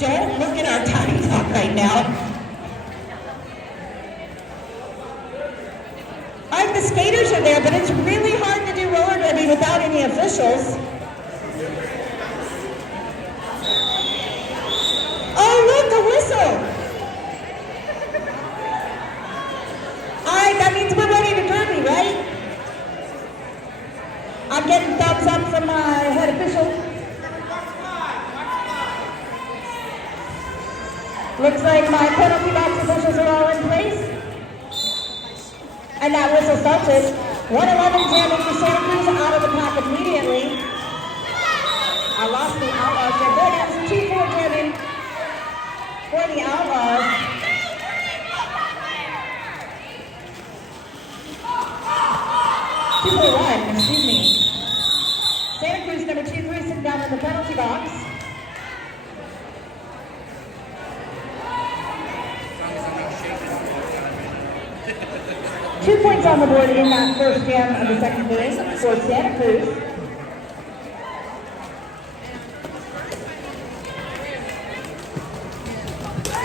Don't look at our time clock right now. The skaters are there, but it's really hard to do roller derby without any officials. Oh, look, a whistle. All right, that means we're ready to derby, right? I'm getting thumbs up from my head official. Looks like my penalty box officials are all in place. And that whistle started. 111 jamming for Santa Cruz out of the pack immediately. I lost the Outlaws jam. There it is, 2-4 jamming for the Outlaws. Two-4-1, excuse me. Santa Cruz number 2-3 sitting down in the penalty box. Two points on the board in that first jam of the second inning for Santa Cruz.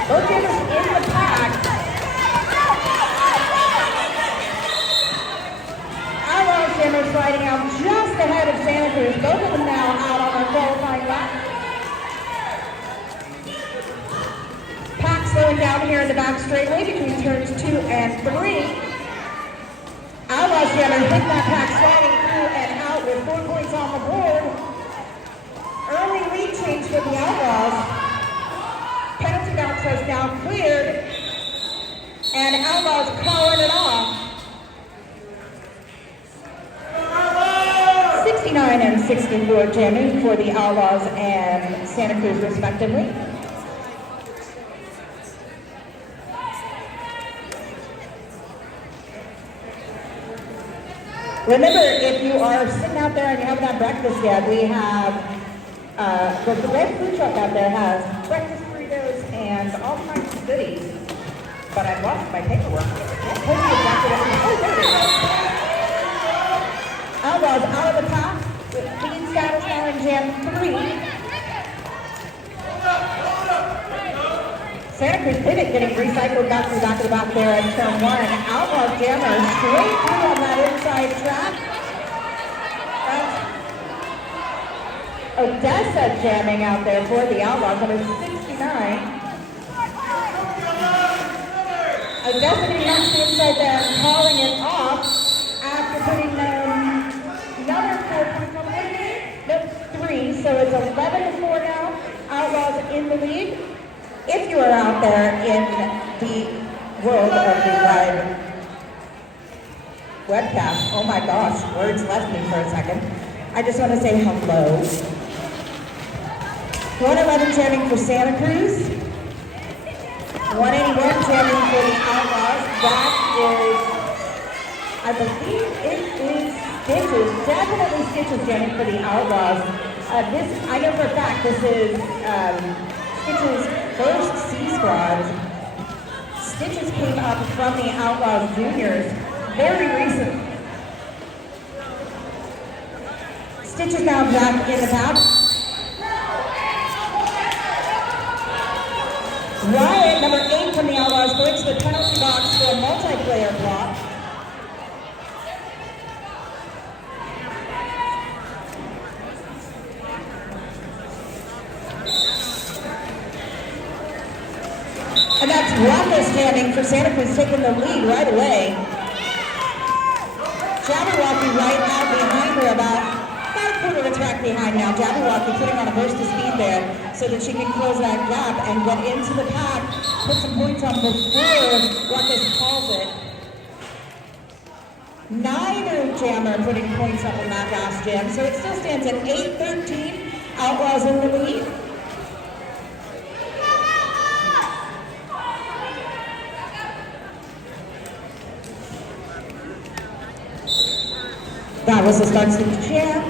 Both jammers in the pack. Outlaws jammers sliding out just ahead of Santa Cruz. Both of them now out on our qualifying lap. Pack slowing down here in the back straightaway between turns 2 and 3. Outlaws jammer hit that pack sliding through and out with 4 points on the board. Early lead change for the Outlaws. Penalty box has now cleared. And Outlaws calling it off. 69 and 64 jamming for the Outlaws and Santa Cruz respectively. Remember, if you are sitting out there and you haven't had breakfast yet, we have, the red food truck out there has breakfast burritos and all kinds of goodies. But I've lost my paperwork. I can't tell you exactly what it is. Oh, there it is. Outlaws out of the top with lead status now in jam 3. Santa Cruz pivot getting recycled back to the back of the back there at turn 1. Outlaws jammer straight through on that inside track. Odessa jamming out there for the Outlaws, number 69. Odessa getting back to the inside there and calling it off after putting another 4 points on the board. Nope, 3, so it's 11-4 now. Outlaws in the lead. If you are out there in the world of the live webcast, oh my gosh, words left me for a second. I just want to say hello. 111 jamming for Santa Cruz. 181 jamming for the Outlaws. That is, I believe it is Stitches, definitely Stitches jamming for the Outlaws. I know for a fact this is Stitches' first C squad. Stitches came up from the Outlaws juniors very recently. Stitches now back in the pack. Ryan, number 8 from the Outlaws, going to the penalty box for a multiplayer block. And that's Rocco's jamming for Santa Cruz, taking the lead right away. Jabberwocky right out behind her, about a quarter of a track behind now. Jabberwocky putting on a burst of speed there so that she can close that gap and get into the pack, put some points on before Rocco calls it. Neither jammer putting points up in that last jam, so it still stands at 8-13. Outlaws in the lead. That was the start to the jam.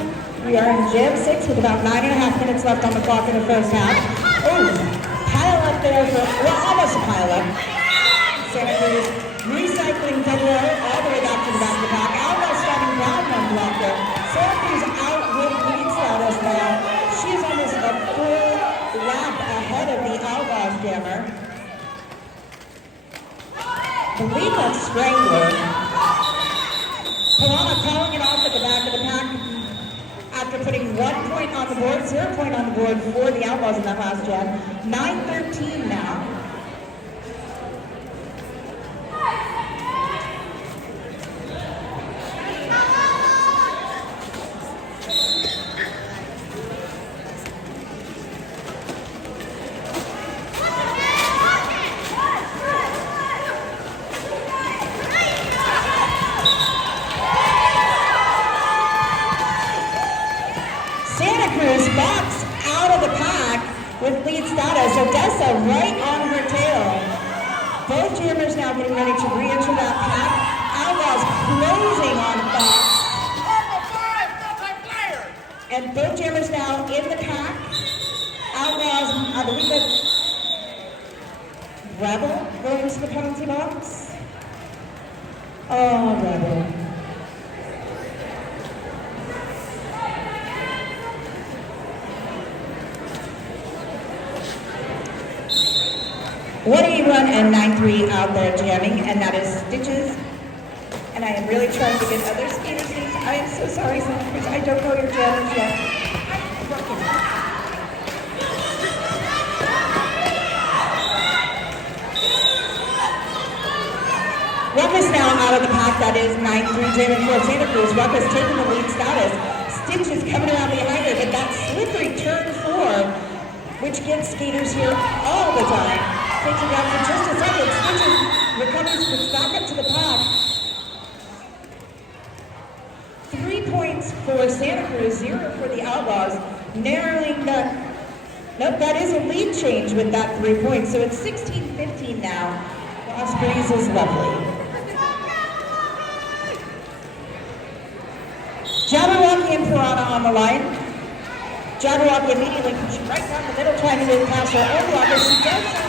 We are in jam 6 with about 9.5 minutes left on the clock in the first half. Oh, pile up there for, well, almost a pile up. Santa Cruz recycling dead row all the way back to the back of the pack. Outlaws starting down one block there. Santa Cruz out with lead status now. She is almost a full lap ahead of the jammer. The lead that's Strangler. Piranha calling it off at the back of the pack after putting 1 point on the board, 0 point on the board for the Outlaws in that last jam. 9-13 now. Cruz Box out of the pack with lead status. Odessa right on her tail. Both jammers now getting ready to re-enter that pack. Outlaws closing on Box. And both jammers now in the pack. Outlaws, I believe that Rebel going to the penalty box. Oh, Rebel. What do you run and 9-3 out there jamming, and that is Stitches. And I am really trying to get other skaters names. I am so sorry, Santa Cruz. I don't know your jammers yet. I'm working. Ruckus now out of the pack. That is 9-3 jamming for Santa Cruz. Ruckus taking the lead status. Stitches coming around behind her, but that slippery turn 4, which gets skaters here all the time. Takes it down for just a second. Stitches recovers, puts back up to the pack. 3 points for Santa Cruz, 0 for the Outlaws. Narrowing that. Nope, that is a lead change with that 3 points. So it's 16-15 now. Lost Breeze is lovely. Jabberwocky and Piranha on the line. Jabberwocky immediately pushing right down the middle, trying to get past her own blocker. She does so.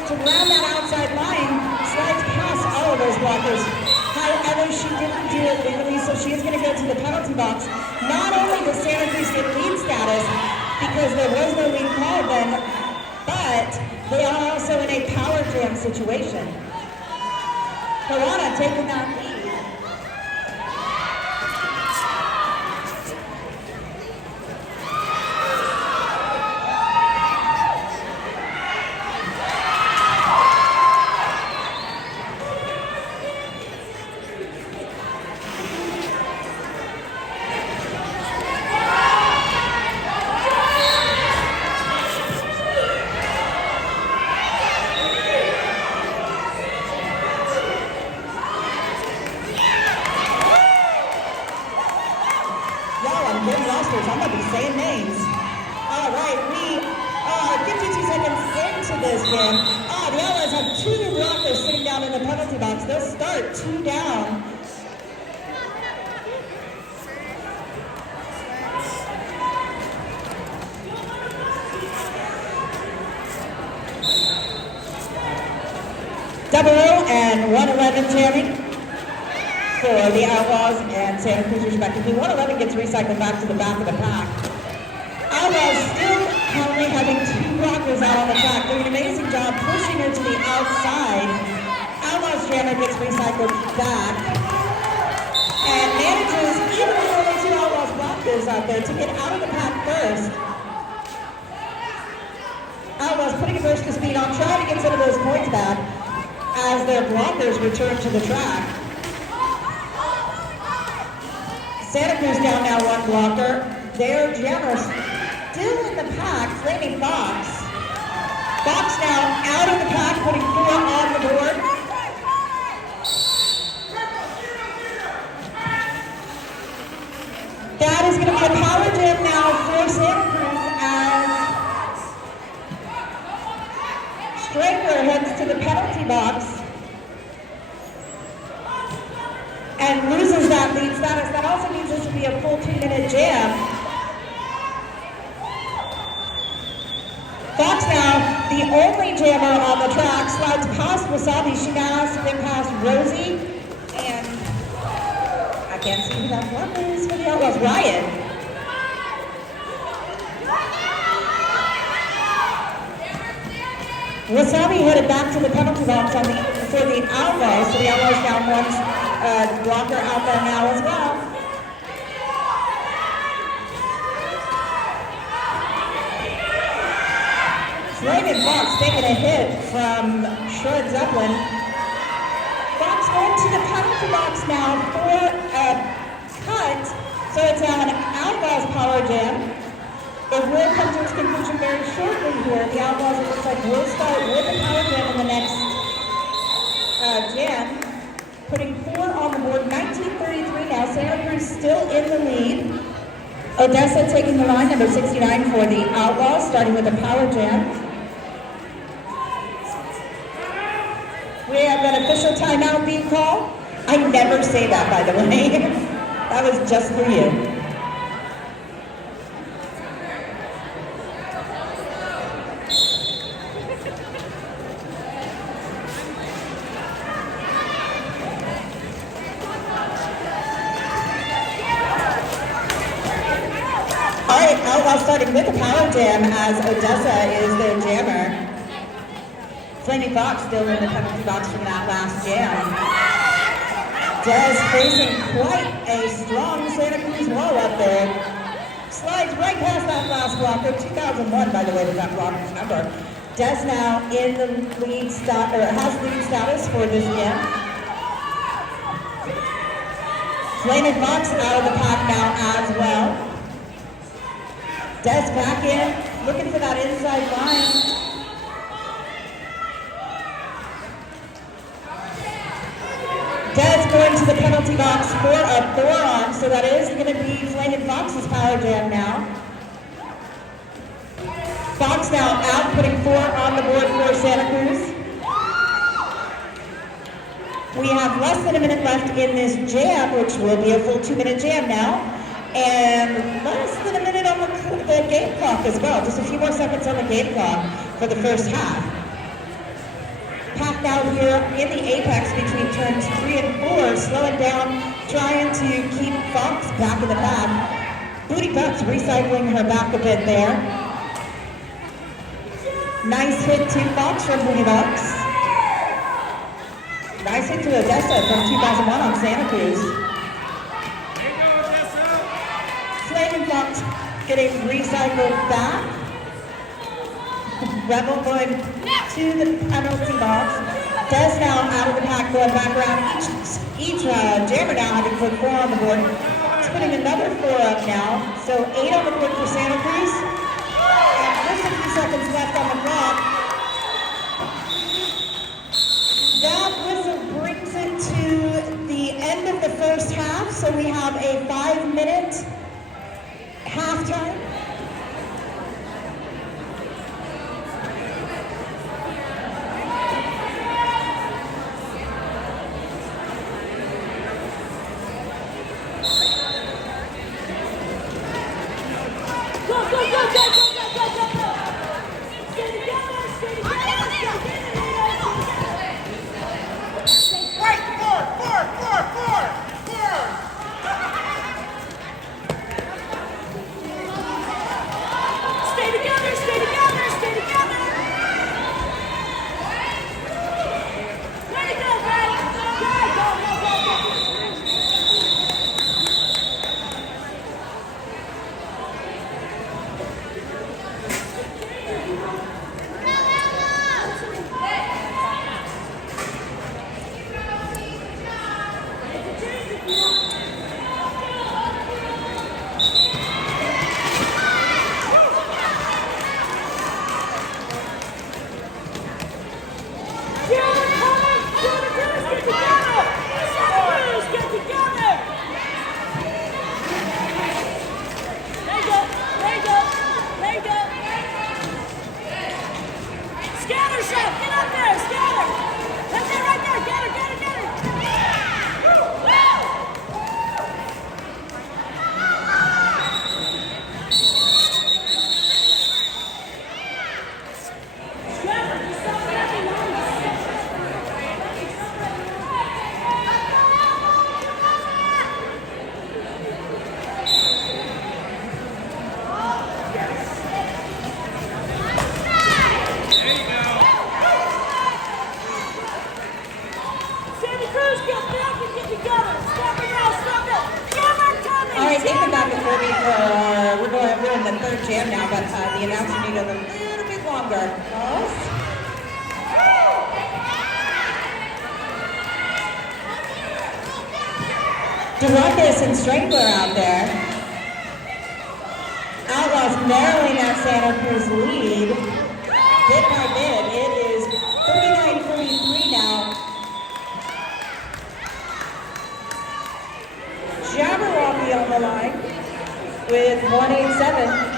To round that outside line, slides past all of those blockers. However, she didn't do it legally, so she is going to go to the penalty box. Not only does Santa Cruz get lead status, because there was no lead call then, but they are also in a power jam situation. Piranha taking that lead. I'm going to be saying names. All right, we are 52 seconds into this game. The Outlaws have 2 blockers sitting down in the penalty box. They'll start 2 down. Double O and 111 jamming for the Outlaws and Santa Cruz respectively. 111 gets recycled back to the back of the pack. Outlaws still currently having 2 blockers out on the track, doing an amazing job pushing her to the outside. Outlaws jammer gets recycled back and manages, even with only 2 Outlaws blockers out there, to get out of the pack first. Outlaws putting a burst of speed on, trying to get some of those points back as their blockers return to the track. Santa Cruz down now 1 blocker. Their jammer still in the pack, Flaming Fox. Fox now out of the pack, putting 4 on the board. That is going to be a power jam now for Santa Cruz as Strangler heads to the penalty box and loses that lead status. That also means this will be a full 2-minute jam. Fox now, the only jammer on the track, slides past Wasabi. She now has to get past Rosie, and I can't see who that one is for the Outlaws. Ryan. Wasabi headed back to the penalty box for the Outlaws, so the Outlaws down one blocker out there now as well. Flaming Fox taking a hit from Shred Zeppelin. Fox going to the penalty box now for a cut, so it's now an Outlaws power jam. It will come to its conclusion very shortly here. The Outlaws, it looks like, will start with the power jam in the next jam, putting 4 on the board. 19:33 now. Santa Cruz still in the lead. Odessa taking the line, number 69 for the Outlaws, starting with a power jam. We have an official timeout being called. I never say that, by the way. That was just for you. All right, Outlaws starting with the power jam as Odessa is their jammer. Flaming Fox still in the penalty box from that last jam. Des facing quite a strong Santa Cruz wall up there. Slides right past that last blocker. 2001, by the way, was that blocker's number. Des now in the lead has lead status for this jam. Flaming Fox out of the pack now as well. Des back in, looking for that inside line. Des going to the penalty box for a forearm, so that is going to be Flaming Fox's power jam now. Fox now out, putting 4 on the board for Santa Cruz. We have less than a minute left in this jam, which will be a full 2-minute jam now, and less than a minute on the game clock as well. Just a few more seconds on the game clock for the first half. Packed out here in the apex between turns 3 and 4, slowing down, trying to keep Fox back in the pack. Booty Bucks recycling her back a bit there. Nice hit to Fox from Booty Bucks. Nice hit to Odessa from 2001 on Santa Cruz. Flaming Fox getting recycled back. Rebel going to the penalty box. Des now out of the pack, going back around. Each jammer now having put 4 on the board. It's putting another 4 up now. So 8 on the board for Santa Cruz. And just a few seconds left on the clock. That whistle brings it to the end of the first half. So we have a 5-minute halftime. The announcer needed a little bit longer. Pause. Delucus and Strangler out there. Outlaws narrowing that Santa Cruz lead. Bit by bit, it is 39-43 now. Jabberwocky on the line with 187.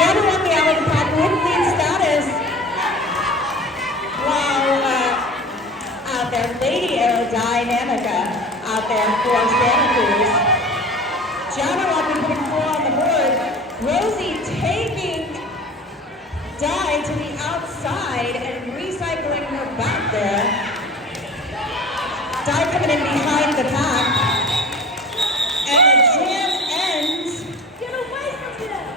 Jabberwocky out of the pack with lead status. Wow, out there, Lady Aerodynamica out there for Santa Cruz. Jabberwocky putting 4 on the board. Rosie taking Di to the outside and recycling her back there. Di coming in behind the pack. And the jam ends. Get away from them!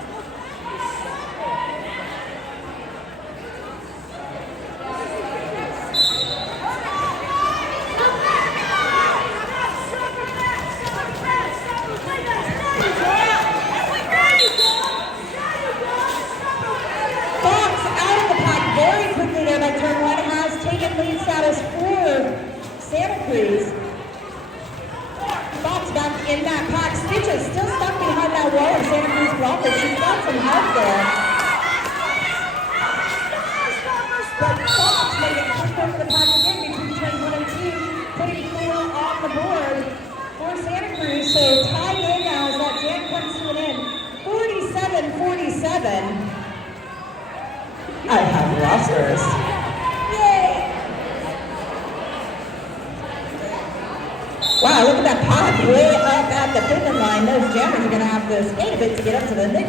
Turn 1 has taken lead status for Santa Cruz. Fox back in that pack. Stitches still stuck behind that wall of Santa Cruz blocker. She's got some help there. But Fox making a push over the pack again between turns 1 and 2, putting 4 on the board for Santa Cruz. So tie game now as that jam comes to an end. 47-47. I have rosters. Wow, look at that pop way up at the finish line. Those jammers are going to have to skate a bit to get up to the nick.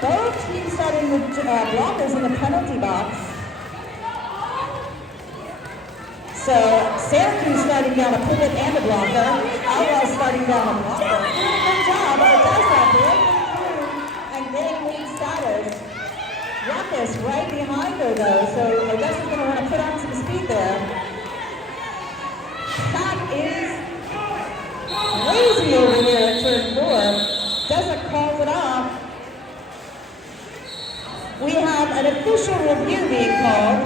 Both teams starting with blockers in the penalty box. So Santa Cruz starting down a pivot and a blocker. Outlaws starting down a blocker. Good job, but it does that breaking through and getting lead status. Ruckus right behind her though, so Odessa's going to want to put on some speed there. That is crazy over here at turn 4. Doesn't call it off. We have an official review being called.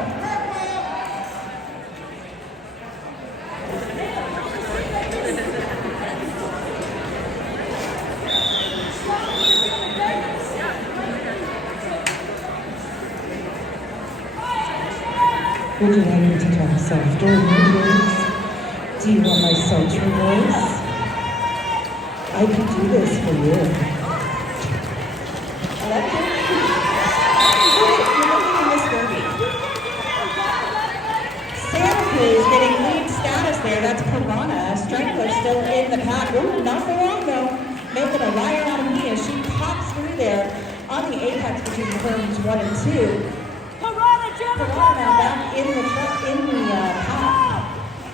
Would you like me to talk softer in your voice? Do you want my sultry voice? I can do this for you. Santa Cruz getting lead status there. That's Piranha. Strangler still in the pack. Ooh, not for long though. Making a liar out of me as she pops through there on the apex between turns 1 and 2. Piranha back in the pack.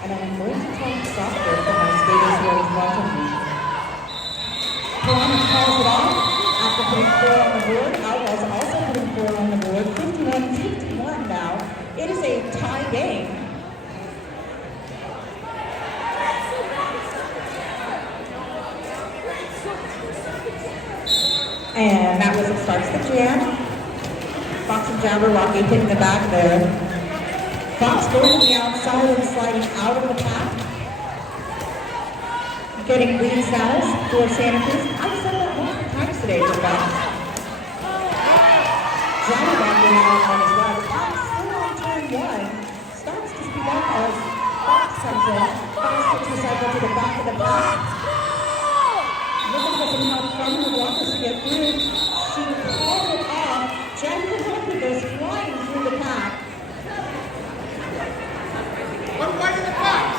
And I'm going to talk softer for my skaters who are watching me. Piranha calls it off after putting 4 on the board. Outlaws also putting 4 on the board. 51-51 now. It is a tie game. And that was it starts the jam. Fox and Jabberwocky hitting the back there. Fox going to the outside and sliding out of the pack. Getting lead status for Santa Cruz. I've said that multiple times today for Fox. Jabberwocky now on his right. Fox still on turn 1. Starts to speed up as Fox comes in. Fox takes the cycle to the back of the pack. Looking for some help from the blockers to get through. She calls it off. Jabberwocky goes flying through the pack. One right in the box.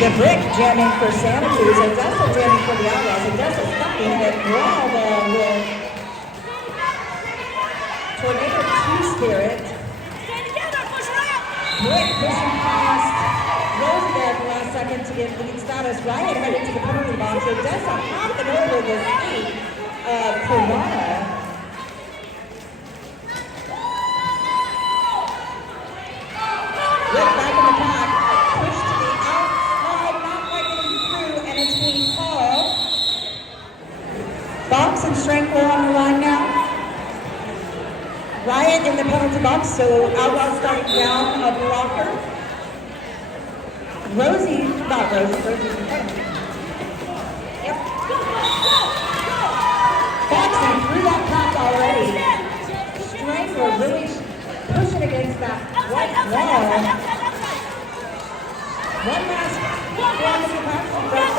The brick jamming for Santa Cruz, Odessa jamming for the Outlaws. Odessa stuck in it well there with Tornado Two-Spirit. Brick pushing past Rosie there at the last second to get lead status. Riot headed to the penalty box. Odessa hopping over the feet of Corona. Brick back in the pack. Push to the outside, not quite getting through, and it's being called. Box and Strength are on the line now. Riot in the penalty box, so Outlaws starting down a blocker. Rosie's in front of me. Yep. Boxing through that pack already. Strength were really pushing against that white wall. One last block of the pack from Brett.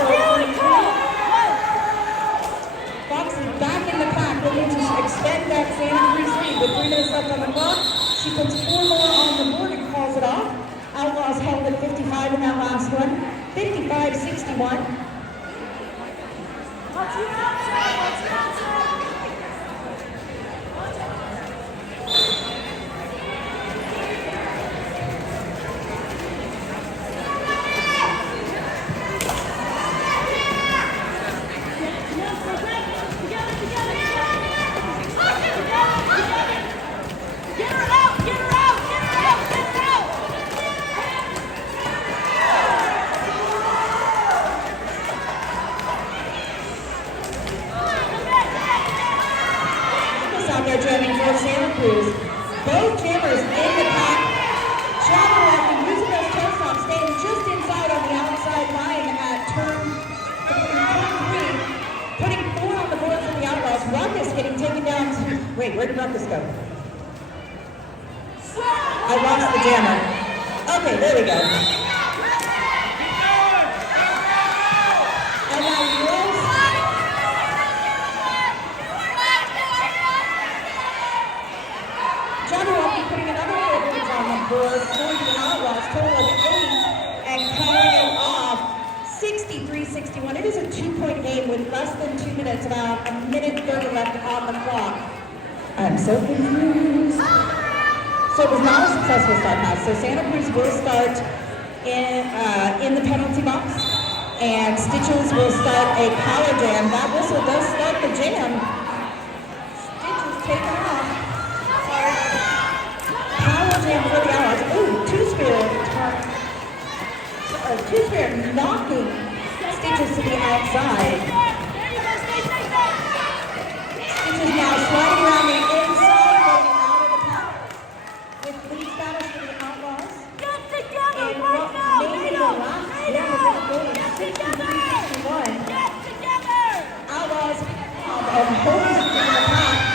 Foxy back in the pack, looking to extend that Santa Cruz lead with 3 minutes left on the clock. She puts 4 more on the board and calls it off. Outlaws held at 55 in that last one. 55-61. Jamming for Santa Cruz. Both jammers in the pack. Jabberwocky using those toe stops, staying just inside on the outside line at turn 3. Putting 4 on the board for the Outlaws. Ruckus getting taken down to... Wait, where did Ruckus go? I lost the jammer. Okay, there we go. And now Rose... Jabberwocky putting another 4 points on the board for the Outlaws, total of 8, and calling it off 63-61. It is a 2-point game with less than 2 minutes, about a minute 30 left on the clock. I'm so confused. So it was not a successful start pass. So Santa Cruz will start in the penalty box, and Stitches will start a power jam. That whistle does start the jam. Stitches taken off. Jam for the Outlaws. Ooh, Two-Spirit knocking Stitches to the outside. Stitches now sliding around the inside, getting out of the pack with lead status for the Outlaws. And what may be the last jam of the game, 63-61. Outlaws holding in the pack.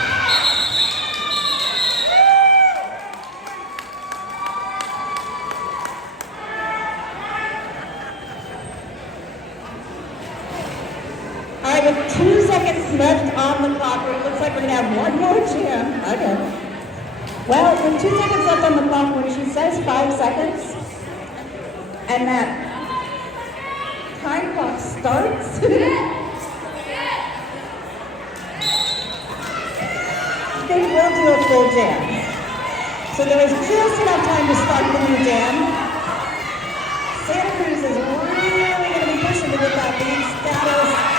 With 2 seconds left on the clock, it looks like we're going to have one more jam. Okay. Well, with 2 seconds left on the clock, when she says 5 seconds, and that time clock starts, they will do a full jam. So there is just enough time to start the new jam. Santa Cruz is really going to be pushing to get that lead status.